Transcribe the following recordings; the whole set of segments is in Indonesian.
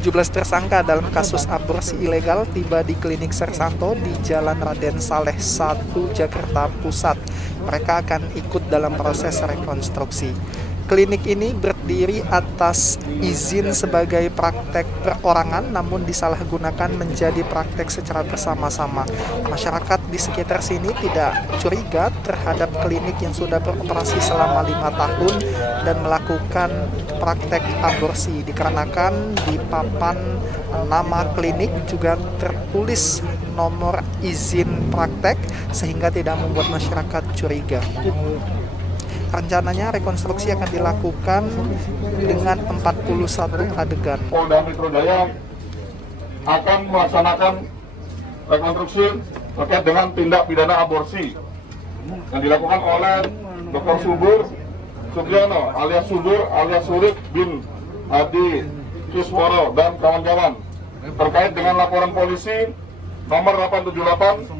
17 tersangka dalam kasus aborsi ilegal tiba di klinik Sersanto di Jalan Raden Saleh 1, Jakarta Pusat. Mereka akan ikut dalam proses rekonstruksi. Klinik ini berdiri atas izin sebagai praktek perorangan namun disalahgunakan menjadi praktek secara bersama-sama. Masyarakat di sekitar sini tidak curiga terhadap klinik yang sudah beroperasi selama 5 tahun dan melakukan praktek aborsi dikarenakan di papan nama klinik juga tertulis nomor izin praktek sehingga tidak membuat masyarakat curiga. Rencananya rekonstruksi akan dilakukan dengan 41 adegan. Polda Metro Jaya akan melaksanakan rekonstruksi terkait dengan tindak pidana aborsi yang dilakukan oleh Dr. Subur Sugiono alias Subur alias Surik bin Hadi Kisworo dan kawan-kawan terkait dengan laporan polisi nomor 878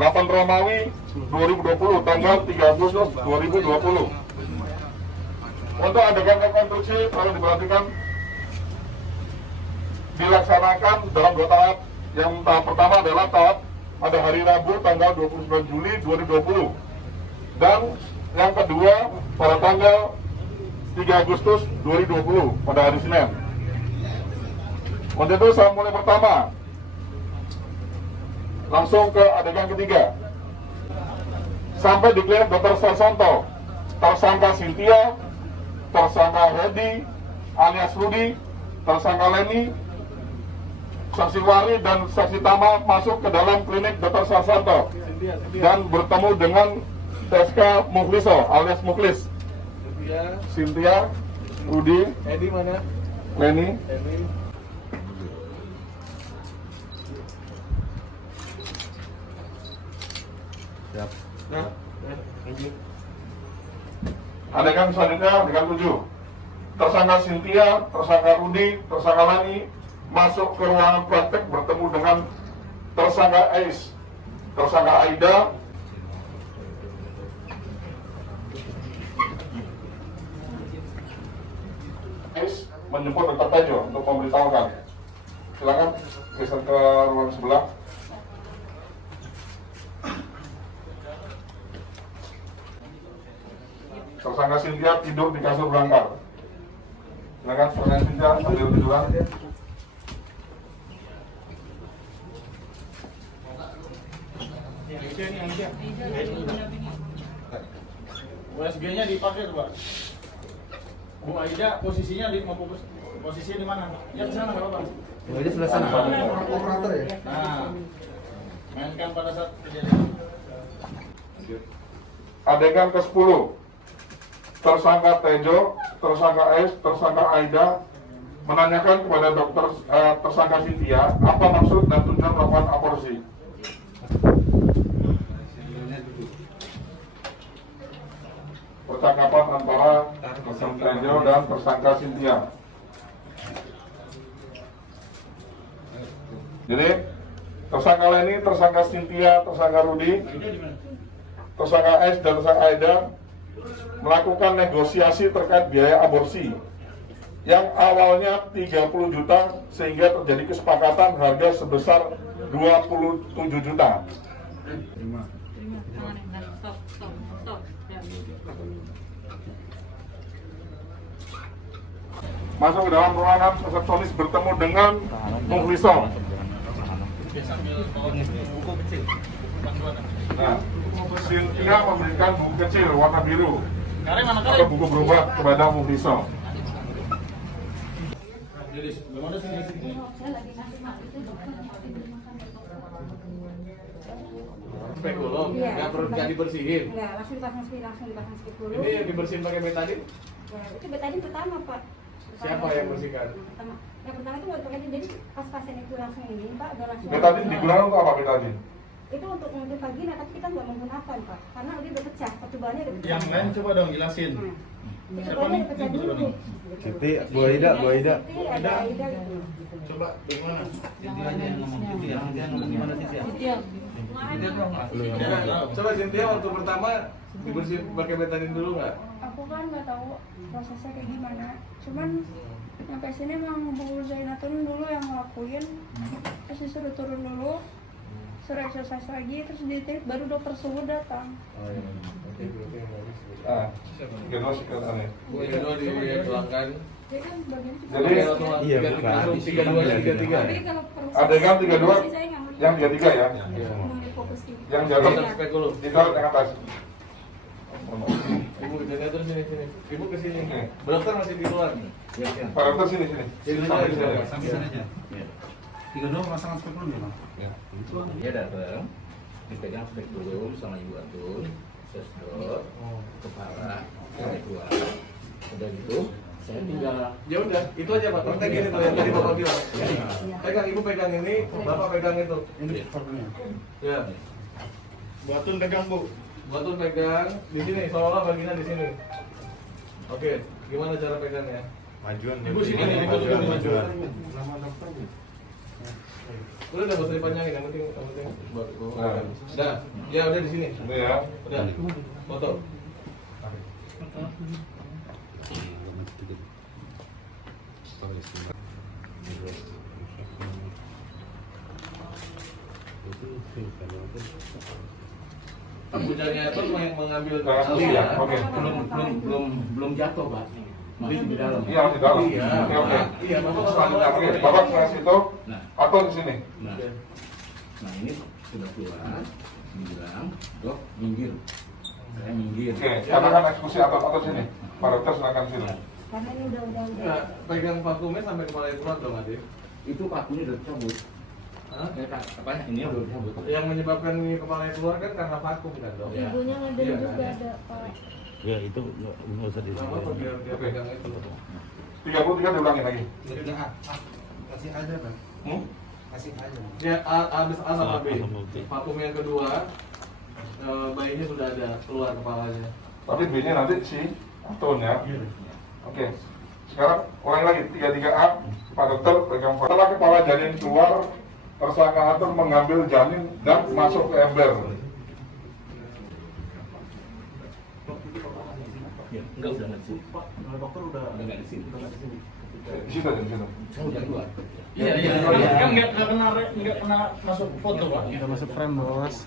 8 Romawi 2020 tanggal 3 Agustus 2020. Untuk adegan rekonstruksi perlu diperhatikan dilaksanakan dalam 2 tahap. Yang tahap pertama adalah tahap pada hari Rabu tanggal 29 Juli 2020 dan yang kedua pada tanggal 3 Agustus 2020 pada hari Senin. Untuk itu saya mulai pertama langsung ke adegan ketiga. Sampai di klinik Dr. Sersanto, tersangka Cynthia, tersangka Hedi alias Rudi, tersangka Leni, saksi Wari dan saksi Tama masuk ke dalam klinik Dr. Sersanto dan bertemu dengan TSK Mukhliso alias Mukhlis. Cynthia, Rudi, Hedi mana? Leni. Siap. Nah, adegan selanjutnya adegan 7. Tersangka Cynthia, tersangka Rudi, tersangka Lani masuk ke ruangan praktek bertemu dengan tersangka Ais, tersangka Aida, Ais menjemput Dr. Tejo untuk memberitahukan. Silakan geser ke ruang sebelah. Tersangka Cynthia tidur di kasur belakang. Silakan tersangka Cynthia ambil tujuan. USG-nya dipakai tuh, Pak. Bu Aida posisinya di posisinya di mana? Ya ke sana enggak apa-apa. Bu Aida sebelah sana. Operator ya. Nah. Mainkan pada saat kejadian. Adegan ke-10. Tersangka Tejo, tersangka S, tersangka Aida menanyakan kepada tersangka Cynthia apa maksud dan tujuan melakukan aborsi. Percakapan antara tersangka Tejo dan tersangka Cynthia. Jadi tersangka Leni, tersangka Cynthia, tersangka Rudi, tersangka S dan tersangka Aida melakukan negosiasi terkait biaya aborsi yang awalnya 30 juta sehingga terjadi kesepakatan harga sebesar 27 juta. Masuk ke dalam ruangan, resepsionis bertemu dengan Mukhliso. Nah, Cynthia memberikan buku kecil warna biru atau buku berubah kepada Mukhliso. Spekulum, nggak perlu dibersihin. Enggak, langsung dipasang spik dulu. Ini yang dibersihin pakai betadine? Ya, itu betadine pertama, Pak. Siapa yang bersihkan? Yang pertama itu waktu betadine, jadi pas pasien itu langsung ini, Pak, udah langsung. Betadine digunakan untuk apa betadine? Itu untuk vagina, tapi kita nggak menggunakan, Pak, karena dia udah pecah, pertubahannya udah pecah. Yang lain coba dong jelasin. Pertubahannya udah pecah dulu. Siti, Bu Aida, Bu Aida. Siti, ada Aida gitu. Coba gimana? Gimana Cynthia? Coba Cynthia waktu pertama dibersihin pakai betadine dulu nggak? Aku kan nggak tahu prosesnya kayak gimana, cuman Sampai sini emang Bu Zainatun dulu yang ngelakuin, terus disuruh turun dulu, suruh exercise lagi, terus ditilik baru dokter subuh datang. Oh iya. Oke, berarti yang bagus. Kedua sekretaris. Bu Edo dipulangkan. Dia kan bagian juga. Jadi Iya, bukan. 32-nya 33. Tapi kalau perlu adegan 32 saya nggak ngerti. yang 33 ya. Mau difokus di Yang jatuh Spek dulu. ditaruh yang atas. Ibu jadi terus sini. Ibu ke sini. Oke. Bu dokter masih di luar. Pak dokter sini sini. Jadi Sampai sini. sampai sini aja. Ya. Dia datang, dipegang spek dulu sama Ibu Atun, sesdot, kepala, ketua. Udah gitu, saya tinggal. Ya udah, itu aja Pak. Praktek gini tuh yang tadi Bapak bilang. Pegang Ibu pegang ini, Bapak pegang itu. Ini Ya. Buatun pegang, Bu. Buatun pegang di sini, seolah-olah bagian di sini. Oke, gimana cara pegangnya? Majuan. Ibu sini nih, Ibu juga majuan. Udah nggak usah dipanjangin, yang penting Nah. Udah, ya udah di sini. Ini ya. Udah, foto. Punyanya itu mengambil Asli ya. Oke. Belum jatuh, Pak. Masih di dalam. Iya di dalam. Iya. Oke oke. Iya, Bapak Selanjutnya oke. Bapak ke situ Nah, atau di sini. nah, nah ini sudah keluar. Bilang, dok, minggir. Saya minggir. Oke. Katakan eksekusi atau sini. Pak dokter silakan sini. Karena ini udah Nggak, pegang vakumnya sampai kepala keluar dong, Adit. Itu pakunya udah cabut. Hah? Apa? Ini udah cabut. Yang menyebabkan kepala keluar kan karena vakum kan, dok? Ya. ibunya ngeden Iya, juga kan? ada Pak. Ya itu nggak usah Nggak apa-apa biar dia pegang itu. 33 diulangin lagi. Kasih aja, Bang. Hmm? Kasih aja. Ya, habis A sama B. A sama B. Vakum yang kedua, bayinya sudah ada keluar kepalanya. Tapi B-nya nanti si Atun ya. Oke. Sekarang ulangi lagi 33A. Pak dokter pegang foto. Setelah kepala janin keluar, tersangka Atun mengambil janin dan masuk ke ember. Ya, enggak udah nggak di sini. Dokter udah Nggak di sini. Di situ di situ. Saya udah keluar. Iya, iya. Kan nggak kena masuk foto, Pak. Udah masuk frame, Bos.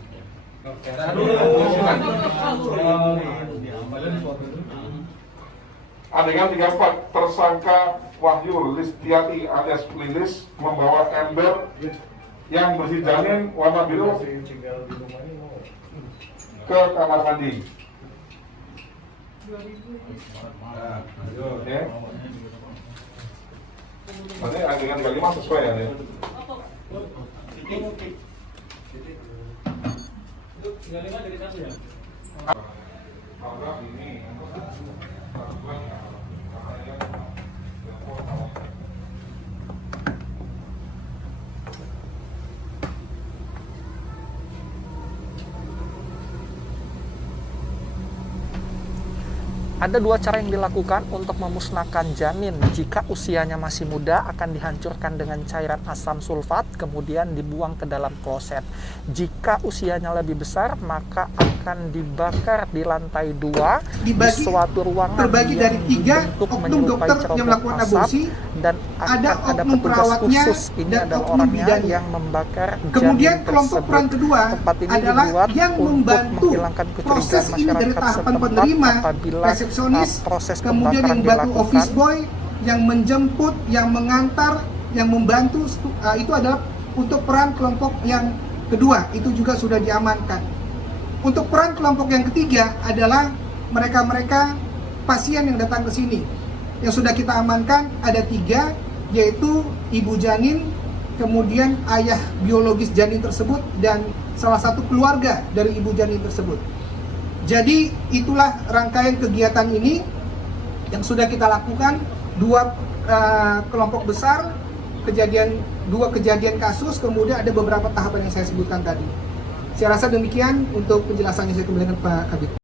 Adegan 34, tersangka Wahyu Listiati alias Lilis membawa ember yang berisi janin warna biru Tinggal di rumah ini mau. ke kamar mandi. Oke. Berarti adegan 35 sesuai ya nih. Ada dua cara yang dilakukan untuk memusnahkan janin. Jika usianya masih muda, akan dihancurkan dengan cairan asam sulfat, kemudian dibuang ke dalam kloset. Jika usianya lebih besar, maka akan dibakar di lantai 2 di suatu ruangan terbagi dari 3 untuk oknum menyerupai dokter yang cerobong melakukan asap, aborsi, dan ada akan ada oknum petugas perawatnya, khusus. Ini dan adalah oknum orangnya bidannya. yang membakar Kemudian janin kelompok tersebut. peran kedua Tempat ini adalah dibuat yang untuk membantu menghilangkan kecurigaan proses ini dari masyarakat tahapan setempat penerima, apabila resepsionis, proses kemudian pembakaran yang membantu dilakukan. office boy, yang menjemput, yang mengantar, yang membantu, itu adalah untuk peran kelompok yang kedua, itu juga sudah diamankan. Untuk peran kelompok yang ketiga adalah mereka-mereka pasien yang datang ke sini. Yang sudah kita amankan ada 3, yaitu ibu janin, kemudian ayah biologis janin tersebut, dan salah satu keluarga dari ibu janin tersebut. Jadi itulah rangkaian kegiatan ini yang sudah kita lakukan, 2 kelompok besar, 2 kejadian kasus, kemudian ada beberapa tahapan yang saya sebutkan tadi. Saya rasa demikian untuk penjelasannya, saya kembalikan Pak Kabid.